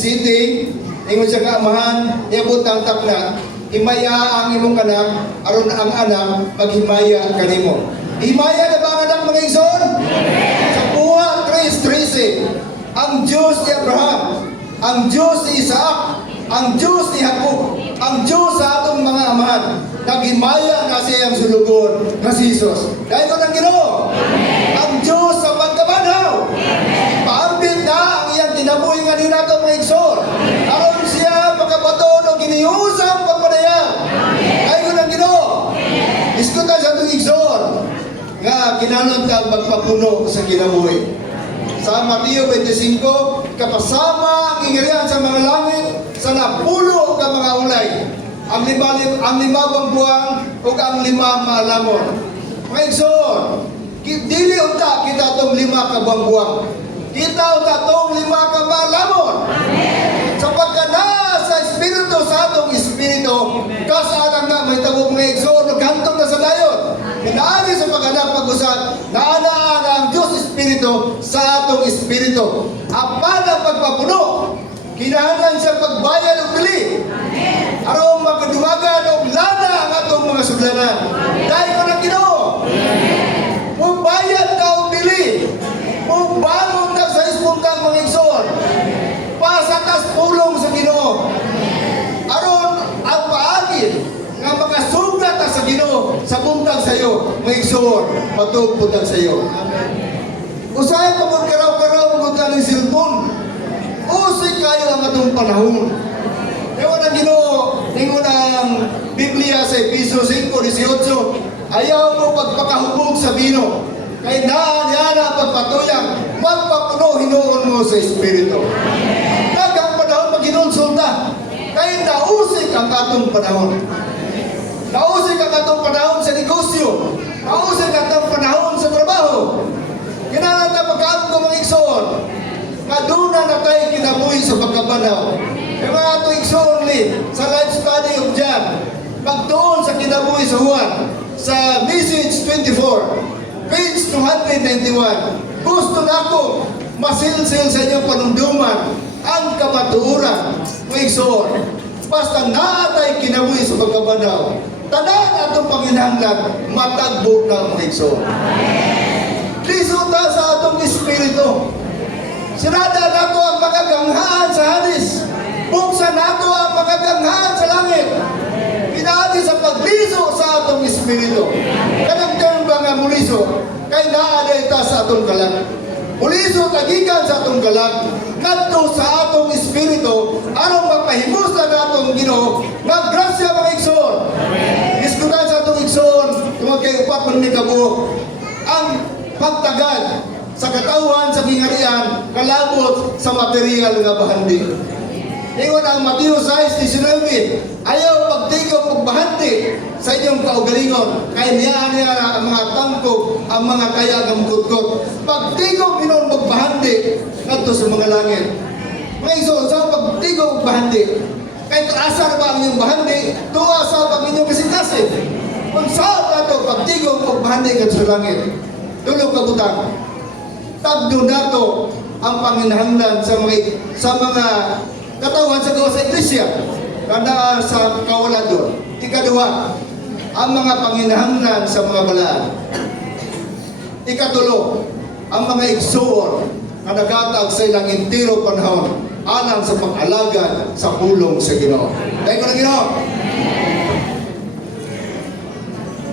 City, ingon siya ka amahan, iabot ang takna, himaya ang imong anak, aron ang anak maghimaya kanimo. Himaya na ba ang anak mga igsoon? Sa Buha 3:13, ang Diyos ni Abraham, ang Diyos ni Isaac, ang Diyos ni Jacob, ang Diyos sa atong mga amahan, naghimaya na siya ang sulugon na si Jesus. Dahil ko ng Ginoo, ang Diyos sa pagkabanaw, paambit na ang iyang kinabuhi nga ninato mga igsoon. Aron siya pagkabaton o giniusang pagpadayag. Dahil ko ng Ginoo, iskutan sa itong igsoon, nga kinalot ka magpapuno sa kinabuhi. Sa Mateo 25, kapasama ang ingarihan sa mga langit, sa napulo ka mga ulay, ang limabang buwang o ang lima maalamon. Mga igsoon, dili unta kita itong 5 ka buwang-buwang. Kita unta itong 5 ka maalamon. Sapagka na sa Espiritu, sa atong Espiritu, kasaan nga may tabong mga igsoon, nagkantong na sa dayon. Pinaagi sa paghanap pag-usap, naanaan ang Diyos Espiritu sa atong Espiritu. Apan ang pagpapuno, kinahanglan siya pagbayad o bili. Araw magdumagan o lana ang atong mga suglanan. Dahil ko ng Ginoo, magbayad ka o bili. Magbangon ka sa ispuntang mga igsoon. Pasatas pulong sa Ginoo. Aron ang paagin nga mga suglat sa Ginoo sa buntag sa iyo, mga igsoon, matugputan sa iyo. Usahay pa kung karaw-karaw kung kaning silpon. Usay kayo ang atong panahon. Ewan ang Ginoo, ingon ang Biblia sa Efeso 5:18, ayaw mo pagpakahubog sa bino, kay naanyana pagpatuyang, magpapuno hinuon mo sa Espiritu. Daghang panahon maghinunsulta, kay nausik ang atong panahon. Nausik ang atong panahon sa negosyo, nausik ang atong panahon sa trabaho. Kinahanglan ta pagkaon ko mga igsoon, kaduna na tayo kinabuhi sa pagkabanaw. Yung mga ito igsoon sa life study of John, pagtuon sa kinabuhi sa Juan, sa message 24, page 291, gusto na ako masilsil sa inyong panunduman ang kamatuuran ng igsoon. Basta naatay kinabuhi sa pagkabanaw, tanan atong Panginoon matagbo ng mga igsoon. Lisuta sa atong Espiritu. Sirada nato ang mga ganghaan sa Hades. Buksan nato ang mga ganghaan sa langit. Pinaagi sa pagliso sa atong Espiritu. Kanang term ba nga muliso? Kay naaday ta sa atong kalag. Muliso tagikan sa atong kalag. Ngadto sa atong Espiritu. Anong mapahimus na natong Ginoo. Naggrasya mga igsoon. Iskutan sa atong igsoon. Tungod kay upat man ni kabo. Ang pagtagad sa katawan, sa gingarian, kalabot sa material nga bahandi. Ingon ang Mateo 6:19, ayaw pagtigong pagbahandi sa inyong kaugalingon, kay niya ang mga tangkog, ang mga kayag ang kutkot. Pagtigong inon magbahandi ngadto sa mga langit. Mga igsoon, sa pagtigong magbahandi, kay asar ba ang inyong bahandi, tuwa sa pag inyong kasitasin. Kung saan nato pagtigong magbahandi ngadto sa langit. Tulog kabutang. Tagdo nato ang panginahanglan sa mga katawan sa gawa sa iglesia, kada sa kawalador. Ikaduha, ang mga panginahanglan sa mga balaan. Ikatulo, ang mga igsoon na nagatag sa ilang intiro panahon alang sa pag-alagad sa pulong sa Ginoo. Dahil ko na Ginoo,